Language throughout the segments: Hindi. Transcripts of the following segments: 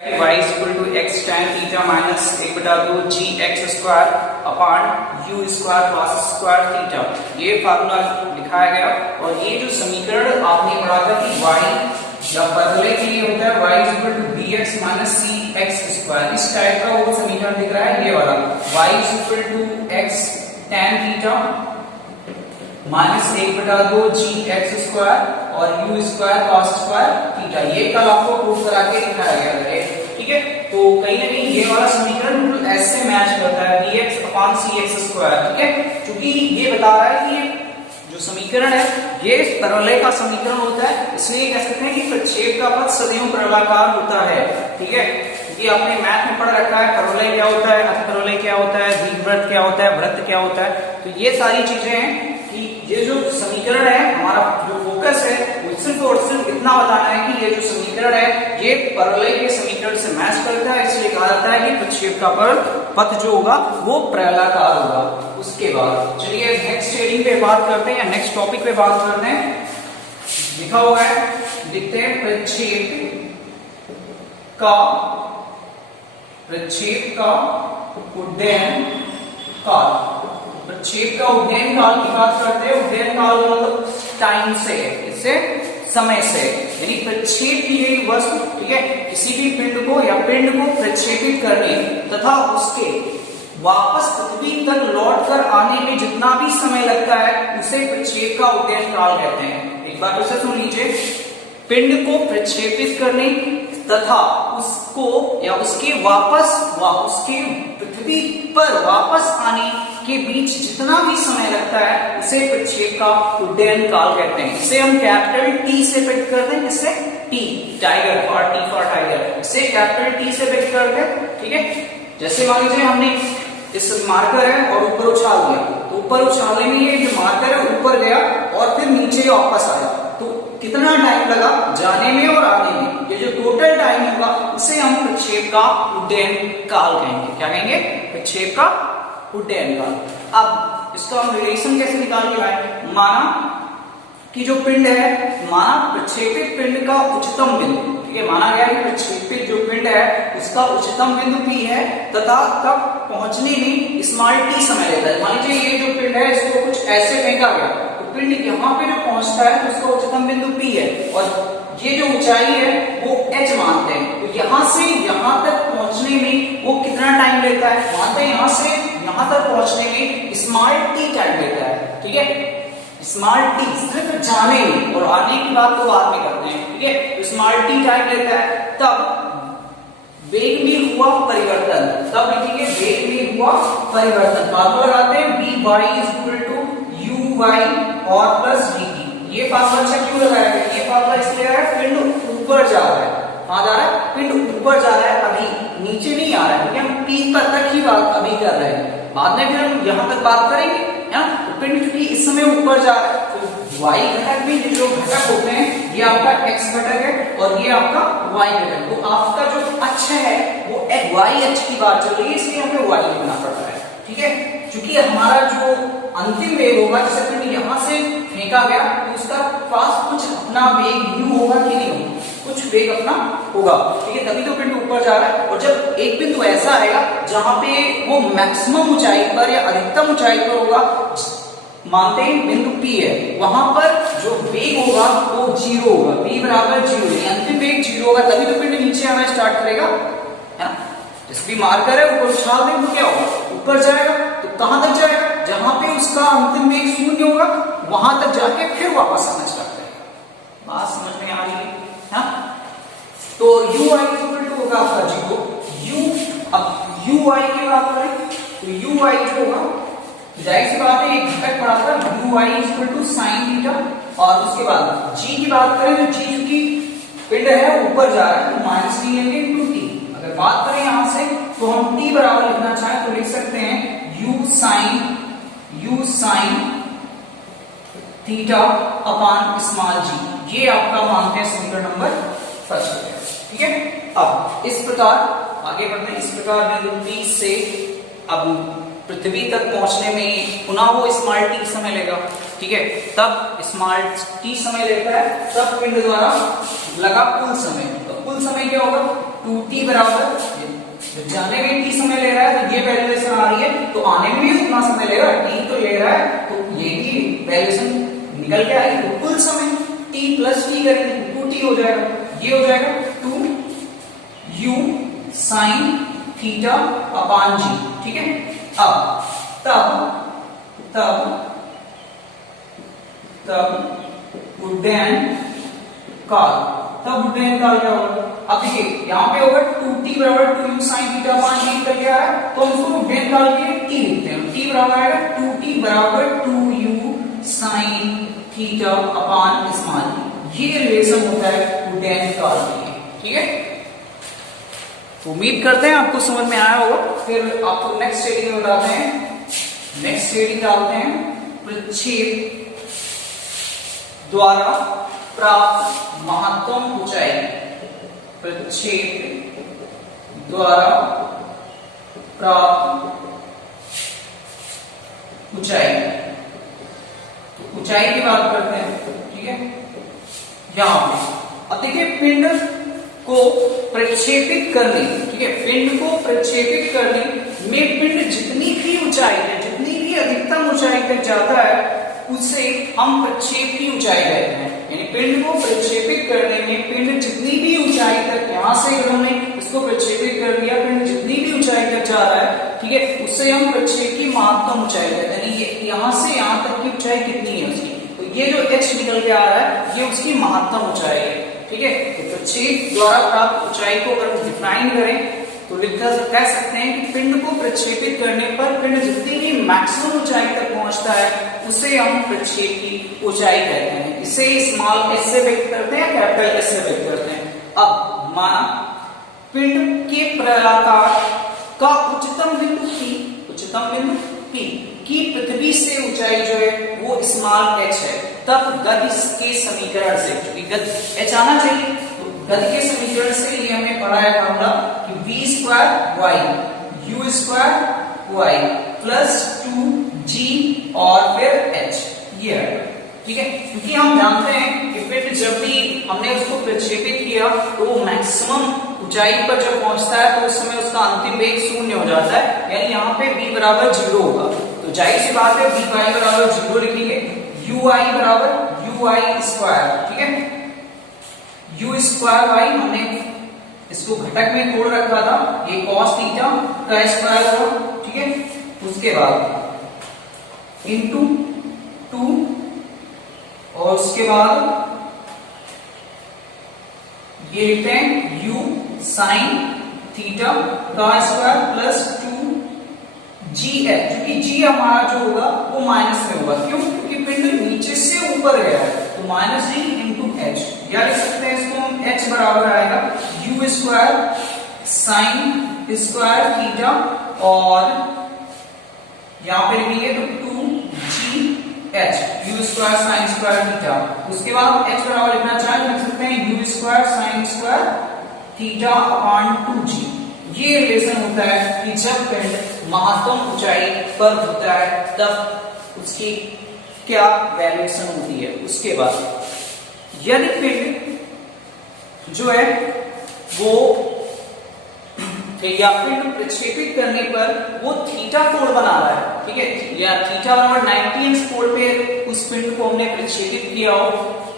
y is equal to x tan theta minus 1/2 g x square upon u square cos square theta, ये फार्मूला लिखाया गया। और ये जो समीकरण आपने पढ़ा था कि y या परवलय के लिए होता है y is equal to bx minus cx square, इस टाइप का वो समीकरण दिख रहा है, ये वाला y is equal to x tan theta minus 1/2 g x square और u square cos square theta, ये कल आपको प्रूफ करा के दिखाया गया है। ठीक है, तो कहीं ना कहीं ये वाला समीकरण बिल्कुल ऐसे मैच करता है bx अपॉन cx स्क्वायर। ठीक है, क्योंकि ये बता रहा है कि जो समीकरण है ये परवलय का समीकरण होता है, इसलिए कह सकते हैं कि प्रक्षेप का पथ सदैव परवलयाकार होता है। ठीक है, क्योंकि आपने मैथ में पढ़ रखा है परवलय क्या होता है, अतिपरवलय क्या होता है, दीर्घवृत्त क्या होता है, वृत्त क्या होता है। तो ये सारी चीजें हैं कि ये जो समीकरण है, हमारा जो फोकस है वो सिर्फ और सिर्फ इतना बताना है कि ये जो समीकरण है ये परवलय के समीकरण से मैच करता है, इसलिए कहा जाता है कि प्रक्षेप का पथ जो होगा वो परवलयाकार होगा। उसके बाद चलिए नेक्स्ट हेडिंग पे बात करते हैं या नेक्स्ट टॉपिक पे बात करते हैं। लिखा हुआ है, लिखते हैं प्रक्षेप का उड्डयन काल। प्रक्षेप का उड्डयन काल की बात करते हैं। उड्डयन काल मतलब टाइम से, इससे समय से, यानी प्रक्षेप की गई वस्तु, ठीक है, किसी भी पिंड को या पिंड को प्रक्षेपित करने तथा उसके वापस पृथ्वी तक लौट कर आने में जितना भी समय लगता है उसे प्रक्षेप का उड्डयन काल कहते हैं। एक बार फिर से सुन लीजिए, पिंड को प्रक्षेपित करने तथा उसको या उसके उसके पृथ्वी पर वापस आने के बीच जितना भी समय लगता है उसे प्रक्षेप का उड्डयन काल कहते हैं। इसे हम कैपिटल टी से व्यक्त करते हैं, इससे T tiger T for tiger, इसे कैपिटल टी से व्यक्त करते हैं। ठीक है, जैसे मान लीजिए हमने इस मार्कर है और ऊपर उछाल दिया, तो ऊपर उछालने में ये जो मार्कर है ऊपर गया और फिर नीचे वापस आया, तो कितना टाइम लगा जाने में और आने में, ये जो टोटल टाइम होगा उसे हम प्रक्षेप का उड्डयन काल कहेंगे। क्या कहेंगे? प्रक्षेप का उड्डयन काल। अब इसका हम रिलेशन कैसे निकाल के लाए? माना कि जो पिंड है, माना प्रक्षेपित पिंड का उच्चतम बिंदु, ठीक है, माना गया कि प्रक्षेपित जो पिंड है उसका उच्चतम बिंदु P है तथा तब पहुंचने में स्मॉल t समय लेता है। मान लीजिए ये जो पिंड है इसको कुछ ऐसे फेंका गया, तो पिंड यहाँ पे जो पहुंचता है तो उसका उच्चतम बिंदु P है और ये जो ऊंचाई है वो h मानते हैं। तो यहाँ से यहाँ तक पहुंचने में वो कितना टाइम लेता है? मानते हैं यहाँ से यहाँ तक पहुंचने में स्मॉल t टाइम लेता है। ठीक है, स्मॉल t सिर्फ जाने में, और आने की बात तो बाद में करते हैं। ठीक है, तो स्मॉल t टाइम लेता है। तब वेग में हुआ परिवर्तन, तब लिखेंगे वेग में हुआ परिवर्तन। फार्मूला लगाते हैं by is equal to uy और प्लस dt। ये फार्मूला अच्छा क्यों लगाया गया? ये फार्मूला इसलिए लगाया, पिंड ऊपर जा रहा है। कहां जा रहा है? पिंड ऊपर जा रहा है, अभी नीचे नहीं आ रहा है, क्योंकि हम t पर तक ही बात अभी कर रहे हैं, बाद में फिर हम यहां तक बात करेंगे। तो पिंड क्योंकि इस समय ऊपर जा रहा है, तो y घटक में जो घटक होते हैं ये आपका x घटक है और ये आपका y घटक। तो आपका जो अक्ष है वो y अक्ष की बात चल रही है, इसलिए हमें y लिखना पड़ता है। ठीक है, क्योंकि हमारा जो अंतिम वेग होगा, जैसे पिंड यहाँ से फेंका गया तो उसका पास कुछ अपना वेग u होगा कि नहीं होगा, कुछ वेग अपना होगा। ठीक है, तभी तो पिंड ऊपर जा रहा है। और जब एक बिंदु ऐसा आएगा जहां पे वो मैक्सिमम ऊंचाई पर या अधिकतम ऊंचाई पर होगा, मानते हैं बिंदु P है, वहां पर जो वेग होगा वो 0 होगा, P बराबर 0, यानी अंतिम वेग 0 होगा, तभी तो पिंड नीचे आना स्टार्ट करेगा, है ना। जिस भी मार्कर है ऊपर उछाल दें तो क्या होगा? ऊपर जाएगा। तो कहां तक जाएगा? जहां पे उसका अंतिम वेग 0 होगा वहां तक जाके फिर वापस आना स्टार्ट करेगा। बात समझ में आ रही है? तो ui इक्वल टू होगा आपका 0। अब ui की बात करें तो ui जो होगा, जाहिर सी बात है एक घटक पड़ा था ui equal to sine theta. और उसके बाद g की बात करें तो g चूंकि पिंड है ऊपर जा रहा है तो माइनस टी लेंगे इंटू टी। अगर बात करें यहां से तो हम t बराबर लिखना चाहें तो लिख सकते हैं u sine theta upon small g। ये आपका मानते हैं समीकरण नंबर फर्स्ट। ठीक है, अब इस प्रकार आगे बढ़ते हैं। इस प्रकार बिंदु P से अब पृथ्वी तक पहुंचने में पुनः वो स्मॉल t समय लेगा। ठीक है, तब स्मॉल t समय लेता है, तब पिंड द्वारा लगा कुल समय। तो कुल समय क्या होगा? 2t बराबर, जाने में t समय ले रहा है तो ये वैल्यूएशन आ रही है, तो आने में भी उतना समय लेगा, t तो ले रहा है तो ये भी वैल्यूएशन निकल के आएगी, तो कुल समय t प्लस t करेंगे 2t हो जाएगा, ये हो जाएगा 2u sin theta upon g, ठीक है। अब तब वुडन काल क्या होगा, अब देखिए यहाँ पे होगा 2t बराबर 2u sin theta upon g निकल के आ रहा है, तो हम इसको वुडन काल के लिए t लिखते हैं, t बराबर आएगा 2t बराबर 2u sin theta upon small g, ये रिलेशन होता है वुडन काल के लिए, ठीक है। उम्मीद करते हैं आपको समझ में आया होगा। फिर आपको नेक्स्ट स्टेडी में बताते हैं, नेक्स्ट स्टेडी डालते हैं, प्रक्षेप द्वारा प्राप्त महत्तम ऊंचाई, प्रक्षेप द्वारा प्राप्त ऊंचाई, तो ऊंचाई की बात करते हैं, ठीक है। यहां पे अब देखिए पिंड को प्रक्षेपित करने, ठीक है, पिंड को प्रक्षेपित करने में पिंड जितनी भी ऊंचाई है, जितनी भी अधिकतम ऊंचाई तक जाता है उसे हम प्रक्षेप की ऊंचाई कहते हैं। यानी पिंड को प्रक्षेपित करने में पिंड जितनी भी ऊंचाई तक, यहां से अगर हमने इसको प्रक्षेपित कर दिया, पिंड जितनी भी ऊंचाई तक जा रहा है, ठीक है, उससे हम प्रक्षेप की महत्तम ऊंचाई कहते हैं। ये यहां से यहां तक की ऊंचाई कितनी है उसकी, तो ये जो h निकल के आ रहा है ये उसकी महत्तम ऊंचाई है, ठीक है। तो प्रक्षेप द्वारा प्राप्त ऊंचाई को अगर हम डिफाइन करें तो कह सकते हैं कि पिंड को प्रक्षेपित करने पर पिंड जितनी भी मैक्सिमम ऊंचाई तक पहुंचता है उसे हम प्रक्षेप की ऊंचाई कहते हैं। इसे स्मॉल s से व्यक्त करते हैं, कैपिटल S से व्यक्त करते हैं। अब माना पिंड के प्रयाकार का उच्चतम बिंदु P की पृथ्वी से ऊंचाई जो है वो स्मॉल h है, तब गति के समीकरण से, क्योंकि गति h आना चाहिए, तो गति के समीकरण से ये हमने पढ़ा है फॉर्मूला कि v square y u square y plus 2g और फिर h, ये है, ठीक है। क्योंकि हम जानते हैं कि पिंड जब भी हमने उसको प्रक्षेपित किया तो वो मैक्सिमम ऊंचाई पर जब पहुंचता है तो उस समय उसका अंतिम वेग 0 हो जाता है, यानी यहाँ पे v बराबर 0 होगा, तो जाहिर सी बात है v y बराबर 0 लिखेंगे, u i बराबर u i स्क्वायर, ठीक है, u स्क्वायर y हमने इसको घटक में तोड़ रखा था, ये cos थीटा का स्क्वायर होगा, ठीक है। उसके बाद इनटू 2 और उसके बाद ये लिखते हैं u sin थीटा का स्क्वायर प्लस 2gh, क्योंकि g हमारा जो होगा वो माइनस में होगा, क्यों, क्योंकि पिंड नीचे से ऊपर गया है, तो माइनस g इंटू एच, या लिख सकते हैं इसको हम h बराबर आएगा u square sine square theta और यहां पे लिखेंगे तो 2gh u square sine square theta. उसके बाद h बराबर लिखना चाहें लिख सकते हैं u square sine square theta upon 2g। ये रिलेशन होता है कि जब पिंड महत्तम ऊंचाई पर होता है तब उसकी क्या वैल्यूएशन होती है। उसके बाद यदि पिंड जो है वो या पिंड प्रक्षेपित करने पर वो थीटा कोण बना रहा है, ठीक है, या थीटा बराबर 90 अंश कोण पे उस पिंड को हमने प्रक्षेपित किया हो,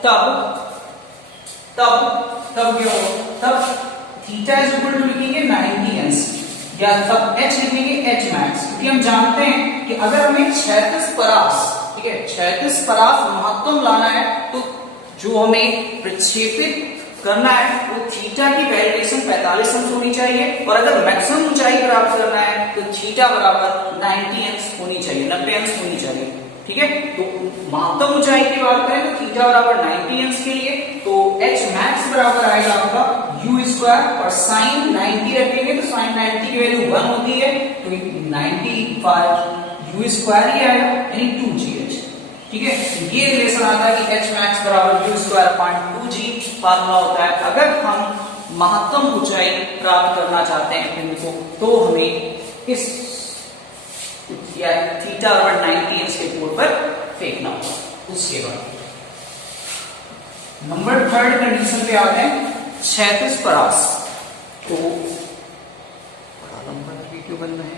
तब क्या हो, तब थीटा इज इक्वल टू लिखेंगे 90 अंश या तब h लिखेंगे h मैक्स, क्योंकि हम जानते हैं कि अगर हमें क्षैतिज परास, ठीक है, क्षैतिज परास महत्तम लाना है तो जो हमें प्रक्षेपित करना है वो थीटा की वैल्यूएशन 45 अंश होनी चाहिए, और अगर मैक्सिमम ऊंचाई प्राप्त करना है तो थीटा बराबर 90 अंश होनी चाहिए, 90 अंश होनी चाहिए, ठीक है। तो महत्तम ऊंचाई की बात करें तो थीटा बराबर 90 अंश के लिए तो h मैक्स बराबर आएगा आपका u स्क्वायर और साइन 90 रखेंगे तो साइन 90 की वैल्यू 1 होती है, तो 95 u स्क्वायर ही आएगा यानी 2gh, ठीक है। ये रिलेशन आता है कि h मैक्स बराबर u square upon 2g formula होता है। अगर हम महत्तम ऊंचाई प्राप्त करना चाहते हैं पिंड को तो हमें इस या थीटा बराबर 90 अंश के कोण पर फेंकना होगा। उसके बाद नंबर 3 कंडीशन पे आते हैं क्षैतिज परास। तो बड़ा लंबा क्यों बन रहा है?